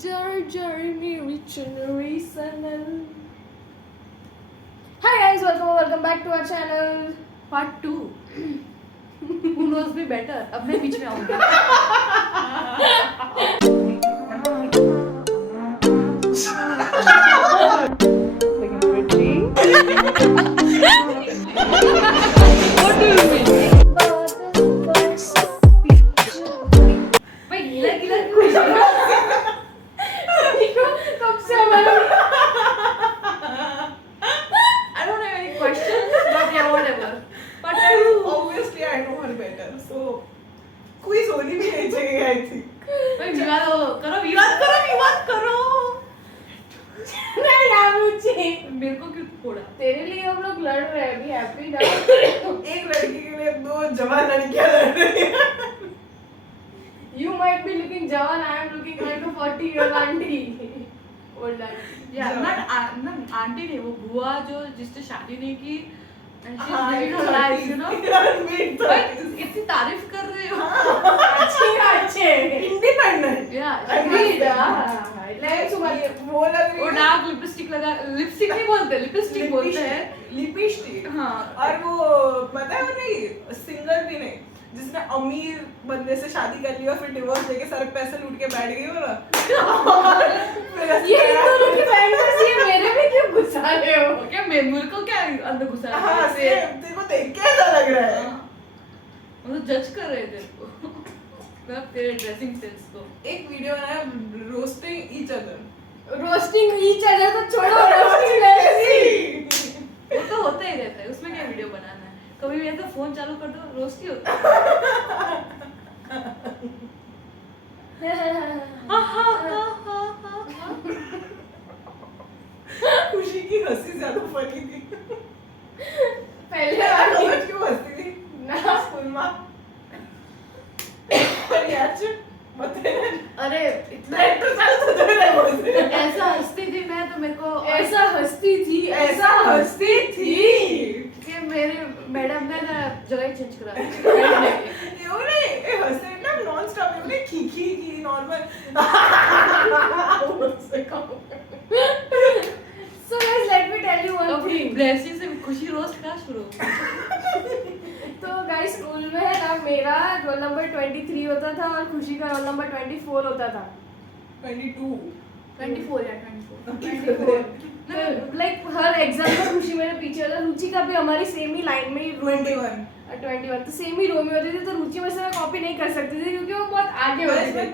jar jar मेरी चुनरी Sanal. Hi guys, welcome back to our channel. Part 2. Who knows me better? अब मैं बीच में आऊंगी. What do you mean? भाई गीला गीला कुछ कब से हमारा I don't have any questions, but yeah, whatever. Part 2. Obviously, I know her better. So, quiz होनी भी नहीं चाहिए, I think. भाई विवाद करो. नहीं यार रुचि, मेरे को क्यों फोड़ा? तेरे लिए हम लोग लड़ रहे हैं. Be happy now. एक लड़की के लिए दो जवान लड़कियां लड़ रही हैं. You might be looking jawan, I am looking like a 40-year-old auntie. Old auntie. Yeah, not aunty नहीं, वो बुआ जो जिसने शादी नहीं की. And she's हाँ, living her life, you know. Mid-30s. भाई इतनी तारीफ कर रहे हो. अच्छे. Independent. Yeah, Agreed. agreed. Like सुबह वो लग रही वो है. डार्क लिपस्टिक लगा, लिपस्टिक नहीं बोलते, लिपस्टिक बोलते हैं. लिपस्टिक. हाँ. और वो पता है वो नहीं सिंगर भी नहीं जिसने अमीर बंदे से शादी कर ली और फिर डिवोर्स लेके सारे पैसे लूट के बैठ गई हो ना. ये इन दोनों की फैंटेसी है, मेरे में क्यों घुसा रहे हो? क्या मेरे को क्या अंदर घुसा है? हाँ तेरे को देख के ऐसा लग रहा है. वो तो जज कर रहे थे इसको. मतलब तेरे ड्रेसिंग सेंस को. एक वीडियो बनाया roasting each other. Roasting each other तो छोड़ो, रोस्टिंग ऐसी. वो तो होता ही रहता है, उसमें क्या वीडियो बनाना है. कभी भी ऐसा फोन चालू कर दो, रोस्ट ही होता है. खुशी की हंसी ज्यादा फनी थी. पहले वाली समझ क्यों हंसी थी ना. स्कूल में. पर यार बता अरे इतना तो चल तो दे रहे मुझे. ऐसा हंसती थी मैं तो मेरे को ऐसा हंसती थी, ऐसा हंसती थी कि मेरे मैडम ने ना जगह ही चेंज करा दी. ये नहीं हंसे ना नॉन स्टॉप ये नहीं खीखी की normal. So guys, let me tell you one thing. Blessing से खुशी रोस्ट कहाँ शुरू. तो गाइस स्कूल में है ना मेरा रोल नंबर 23 होता था और खुशी का रोल नंबर 24 होता था. 22 24 या 24. लाइक हर एग्जाम में खुशी मेरे पीछे होता. रुचि का भी हमारी सेम ही लाइन में ही 21 तो सेम ही रो में होती थी. तो रुचि में से मैं कॉपी नहीं कर सकती थी क्योंकि वो बहुत आगे होती थी.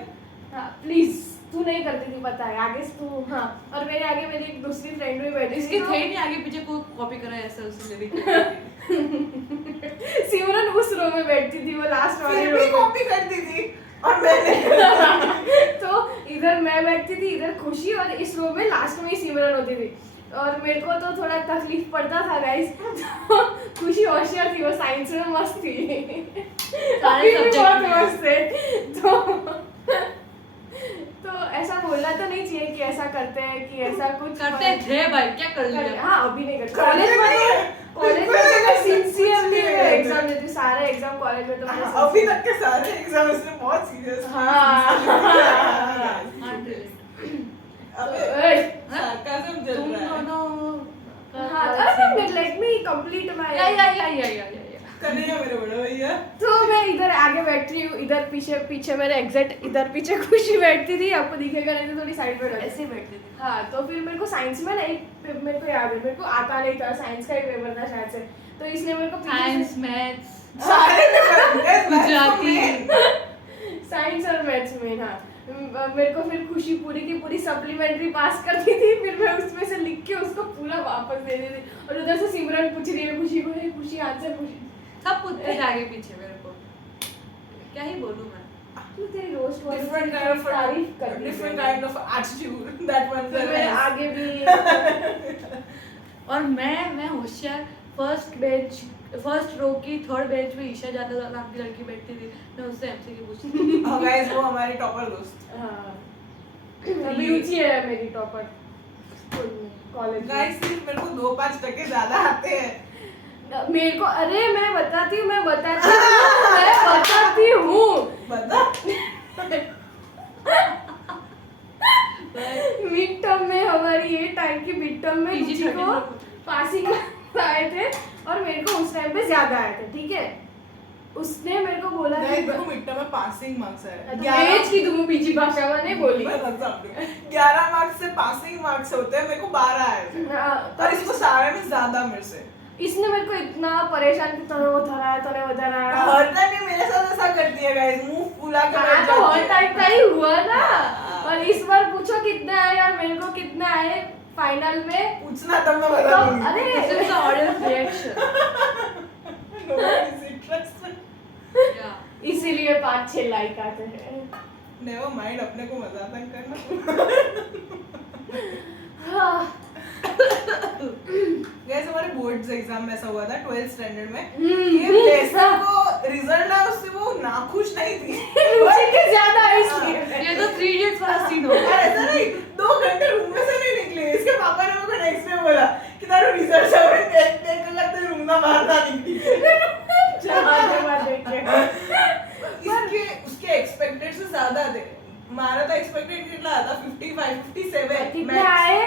हाँ प्लीज तू नहीं करती थी, पता है आगे तू. हाँ और मेरे आगे मेरी एक दूसरी फ्रेंड भी बैठी इसके थी. थे नहीं आगे पीछे को कॉपी करा ऐसा उसने लिख. सिमरन उस रो में बैठती थी, वो लास्ट वाले फिर रो भी में. कॉपी करती थी और मैंने तो इधर मैं बैठती थी, इधर खुशी, और इस रो में लास्ट में ही सिमरन होती थी. और मेरे को तो थोड़ा तकलीफ पड़ता था गाइस. तो खुशी होशियार थी, वो साइंस में मस्त थी. सारे अभी भी subject बहुत में. मस्त है. तो ऐसा बोलना तो नहीं चाहिए कि ऐसा करते हैं कि ऐसा कुछ करते थे भाई, क्या कर लिया. हाँ अभी नहीं करते. करते कॉलेज नहीं है. में कॉलेज में तो मैं सिंसियरली एग्जाम देती हूँ. सारे एग्जाम कॉलेज में तो मैं अभी तक के सारे एग्जाम इसमें बहुत सीरियस. हाँ. अबे sarcasm चल तुम रहा है. दोनों हाँ लेट मी कंप्लीट माय. या कन्हैया मेरे बड़े भैया. तो मैं इधर आगे बैठी हूँ, इधर पीछे मेरे एग्जैक्ट इधर पीछे खुशी बैठती थी. आपको दिखेगा नहीं तो थोड़ी साइड पे ऐसे बैठते थे. हाँ तो फिर मेरे को साइंस में ना एक मेरे को याद है, मेरे को आता नहीं था. साइंस का एक पेपर था शायद से, तो इसलिए मेरे को साइंस मैथ्स सारे पेपर गुजराती. साइंस और मैथ्स में. हाँ मेरे को फिर खुशी पूरी की पूरी सप्लीमेंट्री पास करती थी. फिर मैं उसमें से लिख के उसको पूरा वापस दे देती थी. और उधर से सिमरन पूछ रही है खुशी को, हे खुशी आंसर. खुशी सब पूछते थे आगे पीछे. मेरे को क्या ही बोलूं मैं. तू तेरी रोस्ट वाली different kind of तारीफ कर दी. different kind of attitude that one फिर मैं आगे भी. और मैं होशियार. फर्स्ट रो की थर्ड बेंच में ईशा जादा नाम की लड़की बैठती थी. मैं उससे एमसीक्यू पूछती थी. हाँ गाइस वो हमारी टॉपर दोस्त. हाँ अभी रुचि है मेरी टॉपर कॉलेज. गाइस सिर्फ मेरे को 2-5% ज्यादा आते हैं. मेरे को अरे मैं बताती हूँ मैं बताती हूँ बता. मिड टर्म में हमारी ये टाइम की मिड टर्म में PG रुचि को 13 पासिंग आए थे और मेरे को उस टाइम पे ज्यादा आए थे, ठीक है। उसने मेरे को बोला गाइस कि देखो मिड टर्म में पासिंग मार्क्स है मेज की तुम पीजी भाषा में नहीं बोली। 11 मार्क्स से पासिंग मार्क्स होते हैं, मेरे को 12 आए थे हाँ, और इसको सारे में ज्यादा मेरे से। इसने मेरे को इतना परेशान किया, तने वो धरा है, तने वो धरा है। हर टाइम ये मेरे साथ ऐसा करती है गाइस, मुंह फुला के हाँ, बैठ तो जाती हर है। टाइम का ही हुआ ना। और इस बार पूछो कितने आए और मेरे को कितने आए फाइनल में। पूछना तब मैं तो बता दूंगी। अरे This is the audience reaction. Nobody is interested. Yeah. इसीलिए 5-6 लाइक आते हैं। Never mind, अपने को मजा तंग करना। हाँ। गाइस हमारे बोर्ड्स एग्जाम में ऐसा हुआ था 12th स्टैंडर्ड में हम्म, ये प्लेसर को रिजल्ट आया, उससे वो नाखुश नहीं थी। रुचि के ज्यादा है इसलिए। ये तो 3 इडियट्स वाला सीन हो और गया। ऐसा नहीं 2 घंटे रूम में से नहीं निकले। इसके पापा ने मेरे को नेक्स्ट डे बोला कि तारो रिजल्ट सब देख देख कर लगता है रूम ना बाहर ना निकली। जमा देख के। इसके उसके एक्सपेक्टेड से ज्यादा थे। हमारा तो एक्सपेक्टेड कितना था 55 57 कितने आए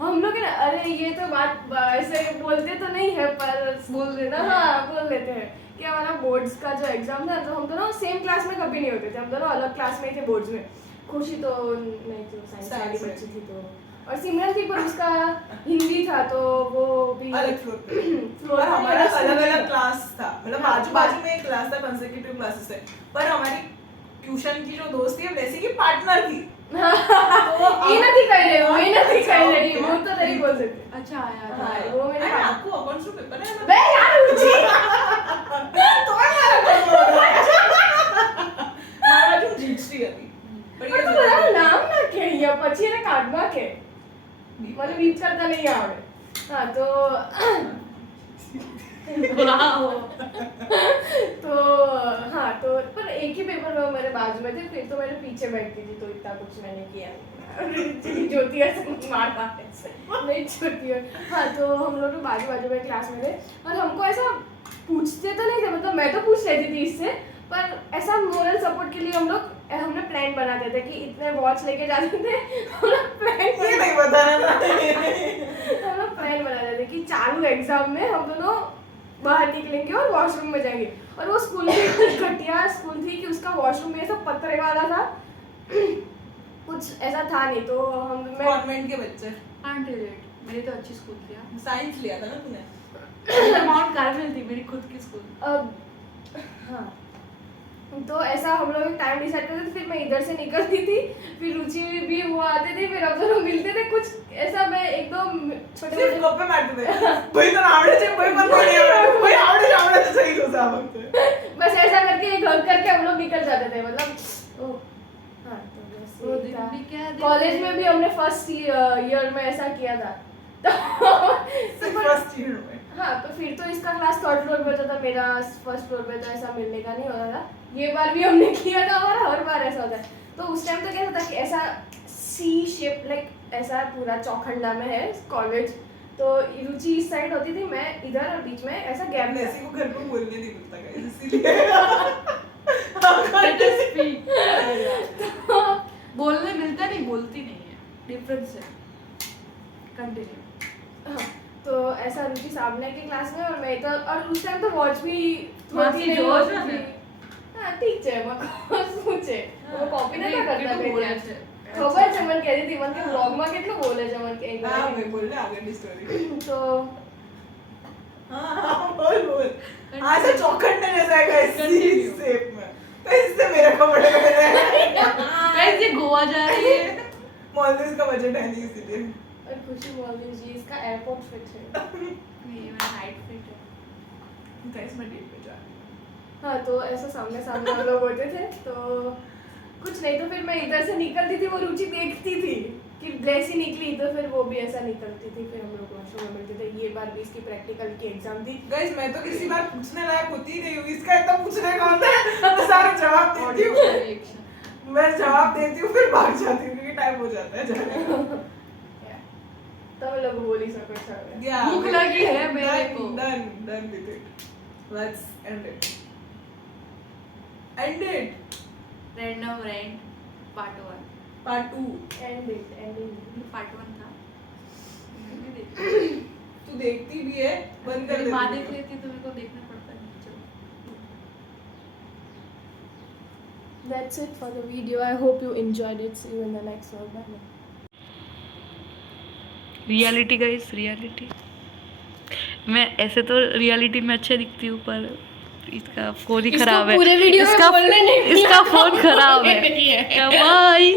हम लोग ना। अरे ये तो बात ऐसे बोलते तो नहीं है पर बोल देना। हाँ बोल देते हैं कि हमारा बोर्ड्स का जो एग्जाम था तो हम दोनों सेम क्लास में कभी नहीं होते थे, हम दोनों अलग क्लास में ही थे बोर्ड्स में। खुशी तो नहीं थी, साइंस वाली बच्ची थी तो, और सिमरन थी पर उसका हिंदी था तो वो भी अलग फ्लोर पे। फ्लोर और हमारा अलग अलग स्कूल अलग में। क्लास था, मतलब हाँ, आजू बाजू में एक क्लास था, कंसेक्यूटिव क्लासेस थे। पर हमारी ट्यूशन की जो दोस्त थी वैसे की पार्टनर थी। तो ये नहीं कह रहे, वो ये नहीं कह रही, वो तो नहीं बोल सकते। अच्छा आया था। हाँ, वो मेरे अरे पास। आपको अकाउंट्स में पेपर है ना? बे यार रुचि तो मारा जो जीतती है પણ તું બધાનું નામ ના કહી પછી એને કાઢવા કે મને બીપ કરતા નહીં આવડે હા તો तो हाँ तो पर एक ही पेपर में वो मेरे बाजू में थे, फिर तो मेरे पीछे बैठती थी तो इतना कुछ मैंने किया ज्योति ऐसे मारता नहीं छोटी है। हाँ तो हम लोग तो बाजू बाजू में क्लास में थे और हमको ऐसा पूछते तो नहीं थे, मतलब मैं तो पूछ लेती थी इससे, पर ऐसा मोरल सपोर्ट के लिए हमने प्लान बनाते थे कि इतने वॉच लेके जाते थे। हम लोग ये नहीं बताना था। हम लोग प्लान बनाते थे कि चालू एग्जाम में हम दोनों बाहर निकलेंगे और वॉशरूम में जाएंगे। और वो स्कूल भी इतनी घटिया स्कूल थी कि उसका वॉशरूम भी ऐसा पत्थर वाला था, कुछ ऐसा था नहीं। तो हम मैं कॉन्वेंट के बच्चे Can't relate. मेरी तो अच्छी स्कूल थी यार। साइंस लिया था ना तूने? माउंट कार्मेल थी मेरी खुद की स्कूल। अब हाँ तो ऐसा हम लोग टाइम डिसाइड करते थे, फिर मैं इधर से निकलती थी, फिर रुचि भी वो आते थे, फिर अब दोनों मिलते थे। कुछ ऐसा मैं एकदम छोटे सिर्फ छोटे गप्पे मारते थे। भाई तो आवड़े छे, भाई पण नहीं आवड़े, भाई आवड़े तो सही तो साहब। बस ऐसा करके एक हग करके हम लोग निकल जाते थे, मतलब ओ हाँ तो बस वो यही दिन था। भी क्या दिन कॉलेज में थे। भी हमने फर्स्ट ईयर में ऐसा किया था तो सिर्फ फर्स्ट ईयर में। हाँ तो फिर तो इसका क्लास 3rd फ्लोर पे होता था, मेरा 1st फ्लोर पे, तो ऐसा मिलने का नहीं होता था। ये बार भी हमने किया था और हर बार ऐसा होता है। तो उस टाइम तो कैसा था कि ऐसा सी शेप लाइक ऐसा पूरा चौखंडा में है कॉलेज, तो रुचि इस साइड होती थी, मैं इधर और बीच में ऐसा गैप था। ऐसे को घर पे बोलने नहीं मिलता गाइस, इसीलिए Let us speak. तो बोलने मिलता नहीं, बोलती नहीं है, डिफरेंस है। कंटिन्यू। हाँ, तो ऐसा रुचि सामने की क्लास में और मैं तो, और उस टाइम तो वॉच भी માસી नहीं જોવો होती છો ને? थी। हाँ ठीक है मैं શું છે वो कॉपी નહીં, નતા કરતા કેટલું બોલે પહેલા છે. ખબર છે મને કહેતી હતી મને કે વ્લોગ માં કેટલું બોલે છે મને કે हाँ मैं बोल रहा आगे की स्टोरी। तो हाँ बोल ऐसा चौखंडे जैसा है गाइस, सी Continue. शेप में। तो इससे मेरे कपड़े पहने हैं। गाइस ये गोवा जा रही है। मॉलदीव्स का बजट है नहीं इसीलिए। और खुशी मॉलदीव जी इसका एयरपोर्ट फिट है। नहीं मेरा हाइट फिट है। गाइस मैं डेट पे जा रही हूँ। हाँ तो ऐसा सामने सामने हम लोग होते थे, तो कुछ नहीं तो फिर मैं इधर से निकलती थी, वो रुचि देखती थी कि जैसी निकली तो फिर वो भी ऐसा निकलती थी, फिर हम लोग वॉशरूम में मिलते थे। ये बार भी इसकी प्रैक्टिकल की एग्जाम थी। गाइस मैं तो किसी बार पूछने लायक होती ही नहीं हूँ, इसका इतना पूछने का होता है मैं सारे जवाब देती हूँ। रिएक्शन। मैं जवाब देती हूँ फिर भाग जाती हूँ क्योंकि टाइम हो जाता है जाने का। તમે લોકો બોલી શકો છો હવે। Yeah, भूख we- लगी है मेरे done, को। Done with it. Let's end it. End it. Random rant part 1। Part 2 ending part 1 था तू देखती भी है, बंद कर मेरी माँ देती देख है। लेती है तो मेरे को देखना पड़ता है। चलो That's it for the video. I hope you enjoyed it. See you in the next one. Bye. Reality guys, reality. मैं ऐसे तो रियलिटी में अच्छे दिखती हूँ, पर इसका फोन ही इसको खराब है। पूरे वीडियो में इसका बोलने नहीं इसका फोन खराब है। नहीं है। बाय।